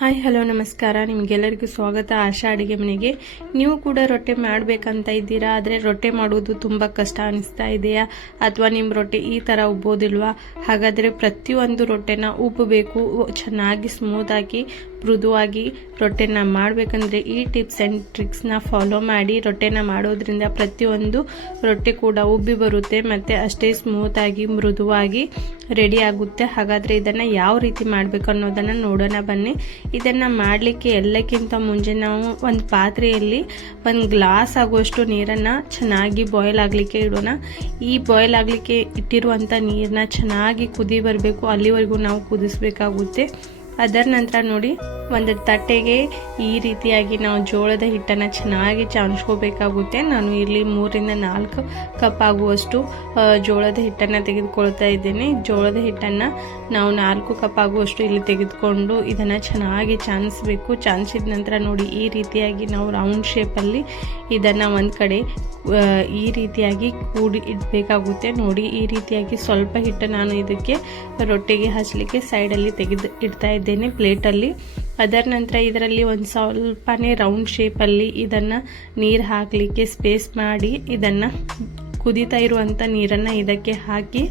Hi hello ನಮಸ್ಕಾರ. ನಿಮಗೆಲ್ಲರಿಗೂ ಸ್ವಾಗತ ಆಶಾ ಅಡುಗೆ ಮನೆಗೆ. ನೀವು ಕೂಡ ರೊಟ್ಟೆ ಮಾಡಬೇಕಂತ ಇದ್ದೀರಾ, ಆದರೆ ರೊಟ್ಟೆ ಮಾಡೋದು ತುಂಬ ಕಷ್ಟ ಅನಿಸ್ತಾ ಇದೆಯಾ, ಅಥವಾ ನಿಮ್ಮ ರೊಟ್ಟೆ ಈ ಥರ ಉಬ್ಬೋದಿಲ್ವಾ? ಹಾಗಾದರೆ ಪ್ರತಿಯೊಂದು ರೊಟ್ಟೆನ ಉಬ್ಬಬೇಕು, ಚೆನ್ನಾಗಿ ಸ್ಮೂತಾಗಿ ಮೃದುವಾಗಿ ರೊಟ್ಟೆನ ಮಾಡಬೇಕಂದ್ರೆ ಈ ಟಿಪ್ಸ್ ಆ್ಯಂಡ್ ಟ್ರಿಕ್ಸ್ನ ಫಾಲೋ ಮಾಡಿ ರೊಟ್ಟೆನ ಮಾಡೋದ್ರಿಂದ ಪ್ರತಿಯೊಂದು ರೊಟ್ಟೆ ಕೂಡ ಉಬ್ಬಿ ಬರುತ್ತೆ ಮತ್ತು ಅಷ್ಟೇ ಸ್ಮೂತಾಗಿ ಮೃದುವಾಗಿ ರೆಡಿ ಆಗುತ್ತೆ. ಹಾಗಾದರೆ ಇದನ್ನು ಯಾವ ರೀತಿ ಮಾಡಬೇಕು ಅನ್ನೋದನ್ನು ನೋಡೋಣ ಬನ್ನಿ. ಇದನ್ನು ಮಾಡಲಿಕ್ಕೆ ಎಲ್ಲಕ್ಕಿಂತ ಮುಂಚೆ ನಾವು ಒಂದು ಪಾತ್ರೆಯಲ್ಲಿ ಒಂದು ಗ್ಲಾಸ್ ಆಗುವಷ್ಟು ನೀರನ್ನು ಚೆನ್ನಾಗಿ ಬಾಯ್ಲ್ ಆಗಲಿಕ್ಕೆ ಇಡೋಣ. ಈ ಬಾಯ್ಲ್ ಆಗಲಿಕ್ಕೆ ಇಟ್ಟಿರುವಂಥ ನೀರನ್ನ ಚೆನ್ನಾಗಿ ಕುದಿ ಬರಬೇಕು, ಅಲ್ಲಿವರೆಗೂ ನಾವು ಕುದಿಸ್ಬೇಕಾಗುತ್ತೆ. ಅದರ ನಂತರ ನೋಡಿ, ಒಂದು ತಟ್ಟೆಗೆ ಈ ರೀತಿಯಾಗಿ ನಾವು ಜೋಳದ ಹಿಟ್ಟನ್ನು ಚೆನ್ನಾಗಿ ಚಾನ್ಸ್ಕೋಬೇಕಾಗುತ್ತೆ. ನಾನು ಇಲ್ಲಿ 3 ರಿಂದ 4 ಕಪ್ ಆಗುವಷ್ಟು ಜೋಳದ ಹಿಟ್ಟನ್ನು ತೆಗೆದುಕೊಳ್ತಾ ಇದ್ದೇನೆ. ಜೋಳದ ಹಿಟ್ಟನ್ನು ನಾವು 4 ಕಪ್ ಆಗುವಷ್ಟು ಇಲ್ಲಿ ತೆಗೆದುಕೊಂಡು ಇದನ್ನು ಚೆನ್ನಾಗಿ ಚಾನ್ಸ್ಬೇಕು. ಚಾನ್ಸಿದ ನಂತರ ನೋಡಿ, ಈ ರೀತಿಯಾಗಿ ನಾವು ರೌಂಡ್ ಶೇಪಲ್ಲಿ ಇದನ್ನು ಒಂದು ಕಡೆ ಈ ರೀತಿಯಾಗಿ ಕೂಡಿ ಇಡಬೇಕಾಗುತ್ತೆ. ನೋಡಿ, ಈ ರೀತಿಯಾಗಿ ಸ್ವಲ್ಪ ಹಿಟ್ಟು ನಾನು ಇದಕ್ಕೆ ರೊಟ್ಟೆಗೆ ಹಚ್ಚಲಿಕ್ಕೆ ಸೈಡಲ್ಲಿ ತೆಗೆದು ಇಡ್ತಾ ಇದ್ದೇನೆ ಪ್ಲೇಟಲ್ಲಿ. ಅದರ ನಂತರ ಇದರಲ್ಲಿ ಒಂದು ಸ್ವಲ್ಪನೇ ರೌಂಡ್ ಶೇಪಲ್ಲಿ ಇದನ್ನು ನೀರು ಹಾಕಲಿಕ್ಕೆ ಸ್ಪೇಸ್ ಮಾಡಿ ಇದನ್ನು ಕುದೀತಾ ಇರುವಂಥ ನೀರನ್ನು ಇದಕ್ಕೆ ಹಾಕಿ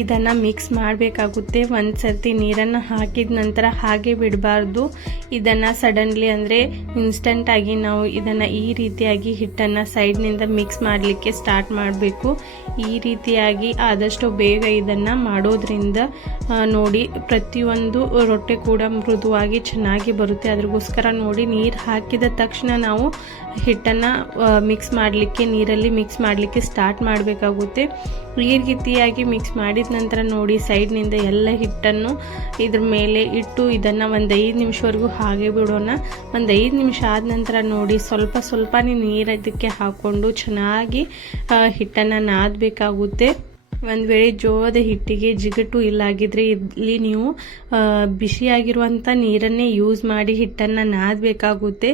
ಇದನ್ನು ಮಿಕ್ಸ್ ಮಾಡಬೇಕಾಗುತ್ತೆ. ಒಂದು ಸರ್ತಿ ನೀರನ್ನು ಹಾಕಿದ ನಂತರ ಹಾಗೆ ಬಿಡಬಾರ್ದು. ಇದನ್ನು ಸಡನ್ಲಿ ಅಂದರೆ ಇನ್ಸ್ಟಂಟಾಗಿ ನಾವು ಇದನ್ನು ಈ ರೀತಿಯಾಗಿ ಹಿಟ್ಟನ್ನು ಸೈಡ್ನಿಂದ ಮಿಕ್ಸ್ ಮಾಡಲಿಕ್ಕೆ ಸ್ಟಾರ್ಟ್ ಮಾಡಬೇಕು. ಈ ರೀತಿಯಾಗಿ ಆದಷ್ಟು ಬೇಗ ಇದನ್ನು ಮಾಡೋದ್ರಿಂದ ನೋಡಿ ಪ್ರತಿಯೊಂದು ರೊಟ್ಟೆ ಕೂಡ ಮೃದುವಾಗಿ ಚೆನ್ನಾಗಿ ಬರುತ್ತೆ. ಅದ್ರಗೋಸ್ಕರ ನೋಡಿ, ನೀರು ಹಾಕಿದ ತಕ್ಷಣ ನಾವು ಹಿಟ್ಟನ್ನು ಮಿಕ್ಸ್ ಮಾಡಲಿಕ್ಕೆ ನೀರಲ್ಲಿ ಮಿಕ್ಸ್ ಮಾಡಲಿಕ್ಕೆ ಸ್ಟಾರ್ಟ್ ಮಾಡಬೇಕಾಗುತ್ತೆ. ಈ ರೀತಿಯಾಗಿ ಮಿಕ್ಸ್ ಮಾಡಿದ ನಂತರ ನೋಡಿ, ಸೈಡ್ನಿಂದ ಎಲ್ಲ ಹಿಟ್ಟನ್ನು ಇದ್ರ ಮೇಲೆ ಇಟ್ಟು ಇದನ್ನು ಒಂದು 5 ನಿಮಿಷವರೆಗೂ ಹಾಗೆ ಬಿಡೋಣ. ಒಂದು 5 ನಿಮಿಷ ಆದ ನಂತರ ನೋಡಿ, ಸ್ವಲ್ಪನೇ ನೀರು ಇದಕ್ಕೆ ಹಾಕ್ಕೊಂಡು ಚೆನ್ನಾಗಿ ಹಿಟ್ಟನ್ನು ನಾದಬೇಕಾಗುತ್ತೆ. ಒಂದು ವೇಳೆ ಜೋಳದ ಹಿಟ್ಟಿಗೆ ಜಿಗಟು ಇಲ್ಲಾಗಿದ್ರೆ ಇಲ್ಲಿ ನೀವು ಬಿಸಿಯಾಗಿರುವಂಥ ನೀರನ್ನೇ ಯೂಸ್ ಮಾಡಿ ಹಿಟ್ಟನ್ನು ನಾದಬೇಕಾಗುತ್ತೆ.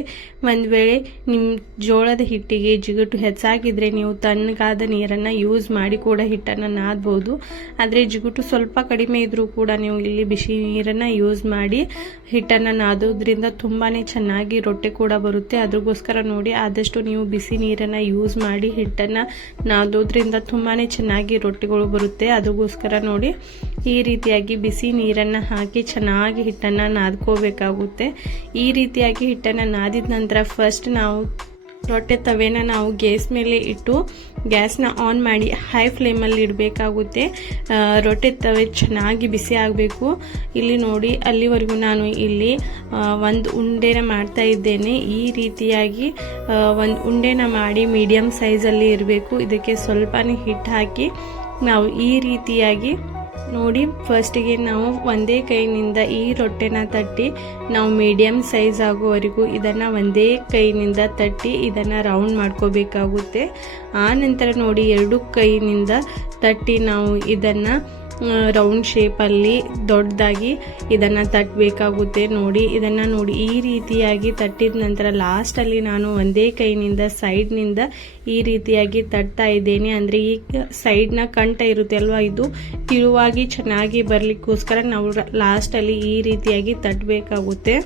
ಒಂದು ವೇಳೆ ನಿಮ್ಮ ಜೋಳದ ಹಿಟ್ಟಿಗೆ ಜಿಗಟು ಹೆಚ್ಚಾಗಿದ್ರೆ ನೀವು ತಣ್ಣಗಾದ ನೀರನ್ನು ಯೂಸ್ ಮಾಡಿ ಕೂಡ ಹಿಟ್ಟನ್ನು ನಾದಬಹುದು. ಆದರೆ ಜಿಗಟು ಸ್ವಲ್ಪ ಕಡಿಮೆ ಇದ್ರೂ ಕೂಡ ನೀವು ಇಲ್ಲಿ ಬಿಸಿ ನೀರನ್ನು ಯೂಸ್ ಮಾಡಿ ಹಿಟ್ಟನ್ನು ನಾದೋದ್ರಿಂದ ತುಂಬಾ ಚೆನ್ನಾಗಿ ರೊಟ್ಟೆ ಕೂಡ ಬರುತ್ತೆ. ಅದ್ರಗೋಸ್ಕರ ನೋಡಿ, ಆದಷ್ಟು ನೀವು ಬಿಸಿ ನೀರನ್ನು ಯೂಸ್ ಮಾಡಿ ಹಿಟ್ಟನ್ನು ನಾದೋದ್ರಿಂದ ತುಂಬಾ ಚೆನ್ನಾಗಿ ರೊಟ್ಟಿಗಳು ಬರುತ್ತೆ. ಅದಕ್ಕೋಸ್ಕರ ನೋಡಿ, ಈ ರೀತಿಯಾಗಿ ಬಿಸಿ ನೀರನ್ನು ಹಾಕಿ ಚೆನ್ನಾಗಿ ಹಿಟ್ಟನ್ನು ನಾದ್ಕೋಬೇಕಾಗುತ್ತೆ. ಈ ರೀತಿಯಾಗಿ ಹಿಟ್ಟನ್ನು ನಾದಿದ ನಂತರ ಫಸ್ಟ್ ನಾವು ರೊಟ್ಟೆ ತವೆನ ನಾವು ಗ್ಯಾಸ್ ಮೇಲೆ ಇಟ್ಟು ಗ್ಯಾಸ್ನ ಆನ್ ಮಾಡಿ ಹೈ ಫ್ಲೇಮಲ್ಲಿ ಇಡಬೇಕಾಗುತ್ತೆ. ರೊಟ್ಟೆ ತವೆ ಚೆನ್ನಾಗಿ ಬಿಸಿ ಆಗಬೇಕು. ಇಲ್ಲಿ ನೋಡಿ, ಅಲ್ಲಿವರೆಗೂ ನಾನು ಇಲ್ಲಿ ಒಂದು ಉಂಡೆನ ಮಾಡ್ತಾ ಇದ್ದೇನೆ. ಈ ರೀತಿಯಾಗಿ ಒಂದು ಉಂಡೆನ ಮಾಡಿ ಮೀಡಿಯಮ್ ಸೈಜಲ್ಲಿ ಇರಬೇಕು. ಇದಕ್ಕೆ ಸ್ವಲ್ಪನೇ ಹಿಟ್ಟು ಹಾಕಿ ನಾವು ಈ ರೀತಿಯಾಗಿ ನೋಡಿ, ಫಸ್ಟಿಗೆ ನಾವು ಒಂದೇ ಕೈನಿಂದ ಈ ರೊಟ್ಟೆನ ತಟ್ಟಿ ನಾವು ಮೀಡಿಯಮ್ ಸೈಜ್ ಆಗುವವರೆಗೂ ಇದನ್ನು ಒಂದೇ ಕೈನಿಂದ ತಟ್ಟಿ ಇದನ್ನು ರೌಂಡ್ ಮಾಡ್ಕೋಬೇಕಾಗುತ್ತೆ. ಆ ನಂತರ ನೋಡಿ, 2 ಕೈನಿಂದ ತಟ್ಟಿ ನಾವು ಇದನ್ನು ರೌಂಡ್ ಶೇಪಲ್ಲಿ ದೊಡ್ಡದಾಗಿ ಇದನ್ನು ತಟ್ಟಬೇಕಾಗುತ್ತೆ. ನೋಡಿ, ಇದನ್ನು ನೋಡಿ ಈ ರೀತಿಯಾಗಿ ತಟ್ಟಿದ ನಂತರ ಲಾಸ್ಟಲ್ಲಿ ನಾನು ಒಂದೇ ಕೈನಿಂದ ಸೈಡ್ನಿಂದ ಈ ರೀತಿಯಾಗಿ ತಟ್ತಾ ಇದ್ದೇನೆ. ಅಂದರೆ ಈ ಸೈಡ್ನ ಕಂಠ ಇರುತ್ತೆ ಅಲ್ವಾ, ಇದು ತಿಳುವಾಗಿ ಚೆನ್ನಾಗಿ ಬರಲಿಕ್ಕೋಸ್ಕರ ನಾವು ಲಾಸ್ಟಲ್ಲಿ ಈ ರೀತಿಯಾಗಿ ತಟ್ಟಬೇಕಾಗುತ್ತೆ.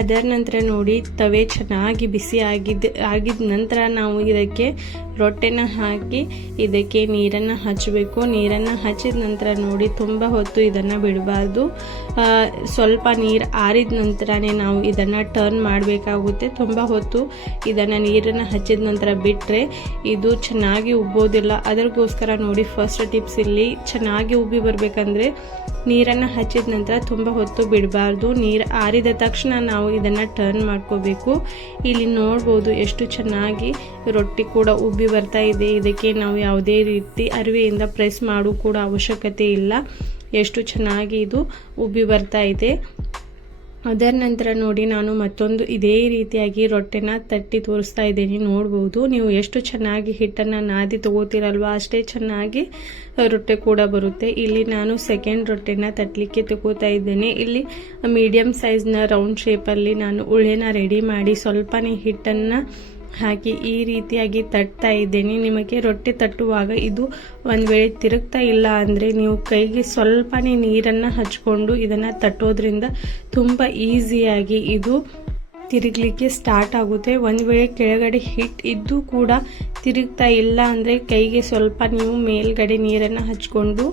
ಅದರ ನಂತರ ನೋಡಿ, ತವೆ ಚೆನ್ನಾಗಿ ಬಿಸಿ ಆಗಿದ ನಂತರ ನಾವು ಇದಕ್ಕೆ ರೊಟ್ಟೆನ ಹಾಕಿ ಇದಕ್ಕೆ ನೀರನ್ನು ಹಚ್ಚಬೇಕು. ನೀರನ್ನು ಹಚ್ಚಿದ ನಂತರ ನೋಡಿ, ತುಂಬ ಹೊತ್ತು ಇದನ್ನು ಬಿಡಬಾರ್ದು. ಸ್ವಲ್ಪ ನೀರು ಆರಿದ ನಂತರನೇ ನಾವು ಇದನ್ನು ಟರ್ನ್ ಮಾಡಬೇಕಾಗುತ್ತೆ. ತುಂಬ ಹೊತ್ತು ಇದನ್ನು ನೀರನ್ನು ಹಚ್ಚಿದ ನಂತರ ಬಿಟ್ಟರೆ ಇದು ಚೆನ್ನಾಗಿ ಉಬ್ಬೋದಿಲ್ಲ. ಅದಕ್ಕೋಸ್ಕರ ನೋಡಿ, ಫಸ್ಟ್ ಟಿಪ್ಸ್ ಇಲ್ಲಿ ಚೆನ್ನಾಗಿ ಉಬ್ಬಿ ಬರಬೇಕಂದ್ರೆ ನೀರನ್ನು ಹಚ್ಚಿದ ನಂತರ ತುಂಬ ಹೊತ್ತು ಬಿಡಬಾರ್ದು. ನೀರು ಆರಿದ ತಕ್ಷಣ ನಾವು ಇದನ್ನು ಟರ್ನ್ ಮಾಡ್ಕೋಬೇಕು. ಇಲ್ಲಿ ನೋಡ್ಬೋದು ಎಷ್ಟು ಚೆನ್ನಾಗಿ ರೊಟ್ಟಿ ಕೂಡ ಉಬ್ಬಿ ಬರ್ತಾ ಇದೆ. ಇದಕ್ಕೆ ನಾವು ಯಾವುದೇ ರೀತಿ ಅರಿವೆಯಿಂದ ಪ್ರೆಸ್ ಮಾಡೋ ಕೂಡ ಅವಶ್ಯಕತೆ ಇಲ್ಲ. ಎಷ್ಟು ಚೆನ್ನಾಗಿ ಇದು ಉಬ್ಬಿ ಬರ್ತಾ ಇದೆ. ಅದರ ನಂತರ ನೋಡಿ, ನಾನು ಮತ್ತೊಂದು ಇದೇ ರೀತಿಯಾಗಿ ರೊಟ್ಟೆನ ತಟ್ಟಿ ತೋರಿಸ್ತಾ ಇದ್ದೀನಿ. ನೋಡ್ಬೋದು ನೀವು ಎಷ್ಟು ಚೆನ್ನಾಗಿ ಹಿಟ್ಟನ್ನು ನಾದಿ ತಗೋತೀರಲ್ವ, ಅಷ್ಟೇ ಚೆನ್ನಾಗಿ ರೊಟ್ಟೆ ಕೂಡ ಬರುತ್ತೆ. ಇಲ್ಲಿ ನಾನು ಸೆಕೆಂಡ್ ರೊಟ್ಟೆನ ತಟ್ಟಲಿಕ್ಕೆ ತಗೋತಾ ಇದ್ದೇನೆ. ಇಲ್ಲಿ ಮೀಡಿಯಮ್ ಸೈಜ್ನ ರೌಂಡ್ ಶೇಪಲ್ಲಿ ನಾನು ಉಳ್ಳೆನ ರೆಡಿ ಮಾಡಿ ಸ್ವಲ್ಪನೇ ಹಿಟ್ಟನ್ನು ಹಾಕಿ ಈ ರೀತಿಯಾಗಿ ತಟ್ತಾ ಇದ್ದೀನಿ. ನಿಮಗೆ ರೊಟ್ಟಿ ತಟ್ಟುವಾಗ ಇದು ಒಂದು ವೇಳೆ ತಿರುಗ್ತಾ ಇಲ್ಲ ಅಂದರೆ ನೀವು ಕೈಗೆ ಸ್ವಲ್ಪನೇ ನೀರನ್ನು ಹಚ್ಕೊಂಡು ಇದನ್ನು ತಟ್ಟೋದ್ರಿಂದ ತುಂಬ ಈಸಿಯಾಗಿ ಇದು ತಿರುಗಲಿಕ್ಕೆ ಸ್ಟಾರ್ಟ್ ಆಗುತ್ತೆ. ಒಂದು ವೇಳೆ ಕೆಳಗಡೆ ಹಿಟ್ ಇದ್ದು ಕೂಡ ತಿರುಗ್ತಾ ಇಲ್ಲ ಅಂದರೆ ಕೈಗೆ ಸ್ವಲ್ಪ ನೀವು ಮೇಲ್ಗಡೆ ನೀರನ್ನು ಹಚ್ಕೊಂಡು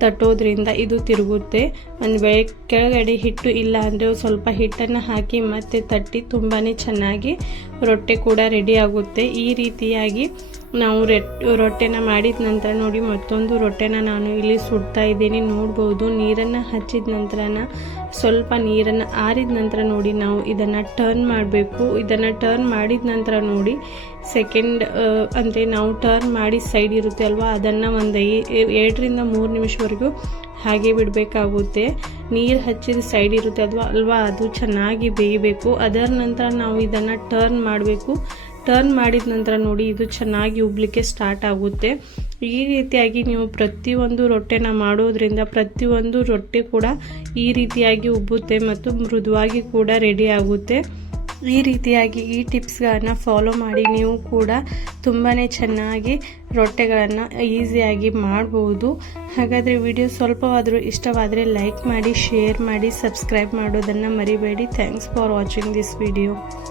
ತಟ್ಟೋದ್ರಿಂದ ಇದು ತಿರುಗುತ್ತೆ. ಒಂದು ವೇಳೆ ಕೆಳಗಡೆ ಹಿಟ್ಟು ಇಲ್ಲ ಅಂದರೆ ಸ್ವಲ್ಪ ಹಿಟ್ಟನ್ನು ಹಾಕಿ ಮತ್ತೆ ತಟ್ಟಿ ತುಂಬಾ ಚೆನ್ನಾಗಿ ರೊಟ್ಟೆ ಕೂಡ ರೆಡಿ ಆಗುತ್ತೆ. ಈ ರೀತಿಯಾಗಿ ನಾವು ರೊಟ್ಟೆನ ಮಾಡಿದ ನಂತರ ನೋಡಿ ಮತ್ತೊಂದು ರೊಟ್ಟೆನ ನಾನು ಇಲ್ಲಿ ಸುಡ್ತಾ ಇದ್ದೀನಿ. ನೋಡ್ಬೋದು ನೀರನ್ನು ಹಚ್ಚಿದ ನಂತರನ ಸ್ವಲ್ಪ ನೀರನ್ನು ಆರಿದ ನಂತರ ನೋಡಿ ನಾವು ಇದನ್ನು ಟರ್ನ್ ಮಾಡಬೇಕು. ಇದನ್ನು ಟರ್ನ್ ಮಾಡಿದ ನಂತರ ನೋಡಿ ಸೆಕೆಂಡ್ ಅಂದರೆ ನಾವು ಟರ್ನ್ ಮಾಡಿ ಸೈಡ್ ಇರುತ್ತೆ ಅಲ್ವಾ, ಅದನ್ನು ಒಂದು 2ರಿಂದ 3 ನಿಮಿಷವರೆಗೂ ಹಾಗೆ ಬಿಡಬೇಕಾಗುತ್ತೆ. ನೀರು ಹಚ್ಚಿದ ಸೈಡ್ ಇರುತ್ತೆ ಅಲ್ವಾ ಅದು ಚೆನ್ನಾಗಿ ಬೇಯಬೇಕು. ಅದರ ನಂತರ ನಾವು ಇದನ್ನು ಟರ್ನ್ ಮಾಡಬೇಕು. ಟರ್ನ್ ಮಾಡಿದ ನಂತರ ನೋಡಿ ಇದು ಚೆನ್ನಾಗಿ ಉಬ್ಲಿಕ್ಕೆ ಸ್ಟಾರ್ಟ್ ಆಗುತ್ತೆ. ಈ ರೀತಿಯಾಗಿ ನೀವು ಪ್ರತಿಯೊಂದು ರೊಟ್ಟೆನ ಮಾಡೋದ್ರಿಂದ ಪ್ರತಿಯೊಂದು ರೊಟ್ಟೆ ಕೂಡ ಈ ರೀತಿಯಾಗಿ ಉಬ್ಬುತ್ತೆ ಮತ್ತು ಮೃದುವಾಗಿ ಕೂಡ ರೆಡಿ ಆಗುತ್ತೆ. ಈ ರೀತಿಯಾಗಿ ಈ ಟಿಪ್ಸ್ಗಳನ್ನು ಫಾಲೋ ಮಾಡಿ ನೀವು ಕೂಡ ತುಂಬಾ ಚೆನ್ನಾಗಿ ರೊಟ್ಟೆಗಳನ್ನು ಈಸಿಯಾಗಿ ಮಾಡ್ಬೋದು. ಹಾಗಾದರೆ ವಿಡಿಯೋ ಸ್ವಲ್ಪವಾದರೂ ಇಷ್ಟವಾದರೆ ಲೈಕ್ ಮಾಡಿ, ಶೇರ್ ಮಾಡಿ, ಸಬ್ಸ್ಕ್ರೈಬ್ ಮಾಡೋದನ್ನು ಮರಿಬೇಡಿ. Thanks for watching this video.